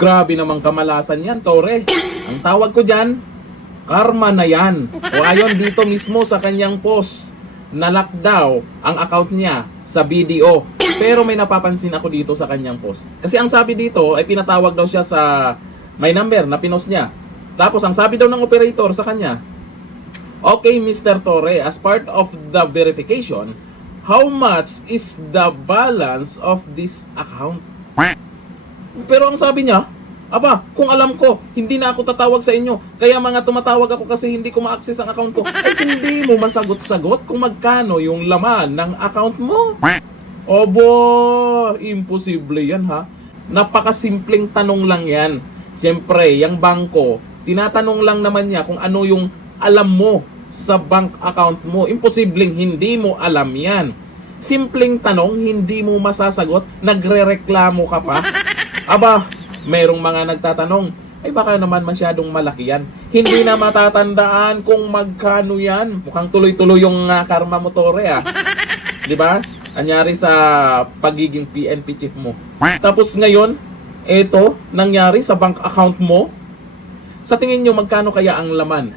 Grabe namang kamalasan yan, Tore. Ang tawag ko dyan, karma na yan. O ayon dito mismo sa kanyang post, nalock daw ang account niya sa BDO. Pero may napapansin ako dito sa kanyang post. Kasi ang sabi dito ay pinatawag daw siya sa may number na pinost niya. Tapos ang sabi daw ng operator sa kanya, "Okay, Mr. Torre, as part of the verification, how much is the balance of this account?" Pero ang sabi niya, "Aba, kung alam ko, hindi na ako tatawag sa inyo. Kaya mga tumatawag ako kasi hindi ko ma-access ang account ko." Ay, hindi mo masagot-sagot kung magkano yung laman ng account mo. Obo, imposible yan ha. Napakasimpleng tanong lang yan. Siyempre, yung bangko, tinatanong lang naman niya kung ano yung alam mo sa bank account mo. Imposibleng hindi mo alam yan. Simpleng tanong, hindi mo masasagot, nagrereklamo ka pa. Aba, merong mga nagtatanong, ay baka naman masyadong malaki yan. Hindi na matatandaan kung magkano yan. Mukhang tuloy-tuloy yung karma mo, Tore ah. Diba? Anyari sa pagiging PNP chief mo. Tapos ngayon, eto, nangyari sa bank account mo. Sa tingin nyo, magkano kaya ang laman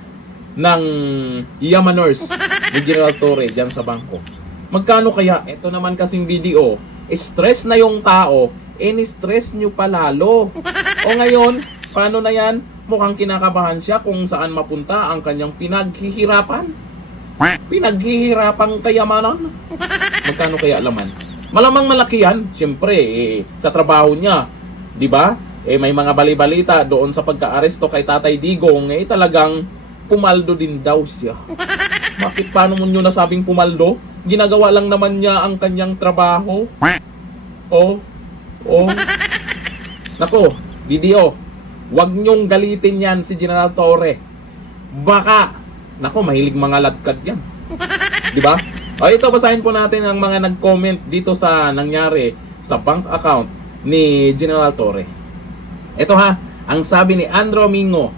ng Yamaners ni General Torre dyan sa bangko? Magkano kaya? Ito naman kasing video, stress na yung tao, in-stress nyo pa lalo. O ngayon, paano na yan? Mukhang kinakabahan siya kung saan mapunta ang kanyang pinaghihirapan. Pinaghihirapang kayamanan. Magkano kaya laman? Malamang malaki yan. Siyempre, sa trabaho niya, di ba? May mga bali-balita doon sa pagka-aresto kay Tatay Digong, talagang pumaldo din daw siya. Bakit paano mo nyo nasabing pumaldo? Ginagawa lang naman niya ang kanyang trabaho. Oh. Nako, video. Huwag nyong galitin yan si General Torre. Baka, nako, mahilig mga ladkad yan. Di ba? O ito, basahin po natin ang mga nag-comment dito sa nangyari sa bank account ni General Torre. Ito ha, ang sabi ni Andro Mingo,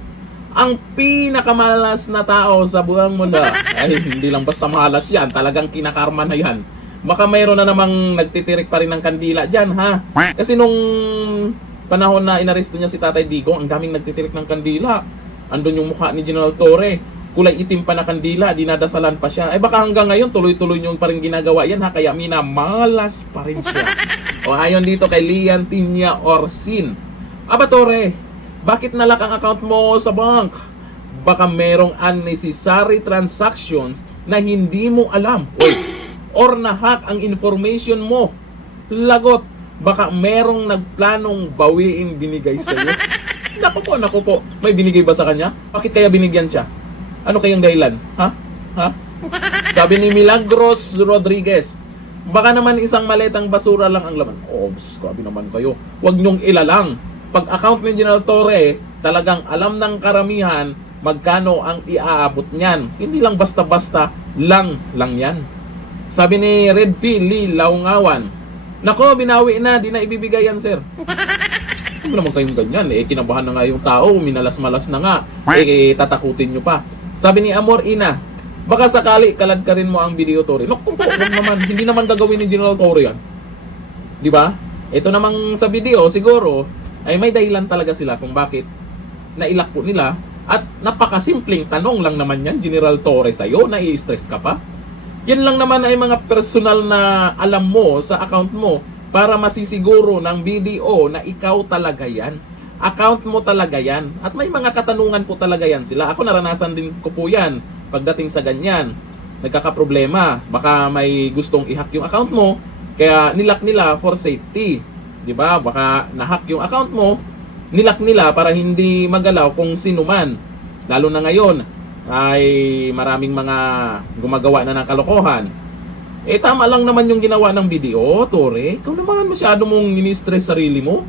ang pinakamalas na tao sa buong mundo. Ay, hindi lang basta malas yan, talagang kinakarma na yan. Baka mayroon na namang nagtitirik pa rin ng kandila dyan ha. Kasi nung panahon na inaresto niya si Tatay Digong, ang daming nagtitirik ng kandila. Andun yung mukha ni General Torre, kulay itim pa na kandila, dinadasalan pa siya. Ay baka hanggang ngayon tuloy-tuloy nyo pa rin ginagawa yan ha, kaya minamalas pa rin siya. O ayon dito kay Lian Tinya Orsin, aba Torre, bakit nalock ang account mo sa bank? Baka merong unnecessary transactions na hindi mo alam. Or na-hack ang information mo. Lagot, baka merong nagplanong bawiin binigay sa'yo. Naku po, may binigay ba sa kanya? Bakit kaya binigyan siya? Ano kayang dahilan? Ha? Sabi ni Milagros Rodriguez, baka naman isang maletang basura lang ang laman. Sabi naman kayo, huwag nyong ilalang. Pag account ni General Torre, talagang alam ng karamihan magkano ang iaabot niyan. Hindi lang basta-basta lang yan. Sabi ni Redfield Lee Laungawan, nako, binawi na, di na ibibigay yan, sir. Hindi naman kayong ganyan. Kinabahan na nga yung tao, minalas-malas na nga. Tatakutin nyo pa. Sabi ni Amor Ina, baka sakali kalad ka rin mo ang video, Torre. Naku po, naman. Hindi naman gagawin ni General Torre yan. Di ba? Ito namang sa video, siguro, ay may dahilan talaga sila kung bakit nailak po nila. At napakasimpleng tanong lang naman yan, General Torre, sa'yo, nai-stress ka pa? Yan lang naman ay mga personal na alam mo sa account mo para masisiguro ng BDO na ikaw talaga yan. Account mo talaga yan. At may mga katanungan po talaga yan sila. Ako naranasan din ko po yan pagdating sa ganyan. Nagkakaproblema. Baka may gustong i-hack yung account mo, kaya nilak nila for safety. Diba? Baka na-hack yung account mo, nilak nila para hindi magalaw kung sino man. Lalo na ngayon, ay maraming mga gumagawa na ng kalokohan. Tama lang naman yung ginawa ng video, Torre. Ikaw naman masyado mong ini-stress sarili mo.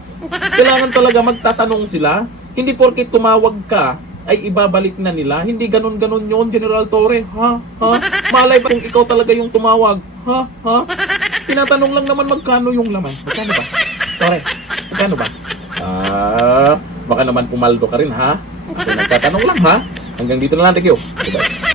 Kailangan talaga magtatanong sila. Hindi porket tumawag ka, ay ibabalik na nila. Hindi ganun-ganun yon, General Torre. Malay ba kung ikaw talaga yung tumawag? Tinatanong lang naman magkano yung laman. Magkano ba? Torre, magkano ba? Baka naman pumaldo ka rin ha. Ako nagtatanong lang ha. Hanggang dito na lang, thank you. Bye-bye.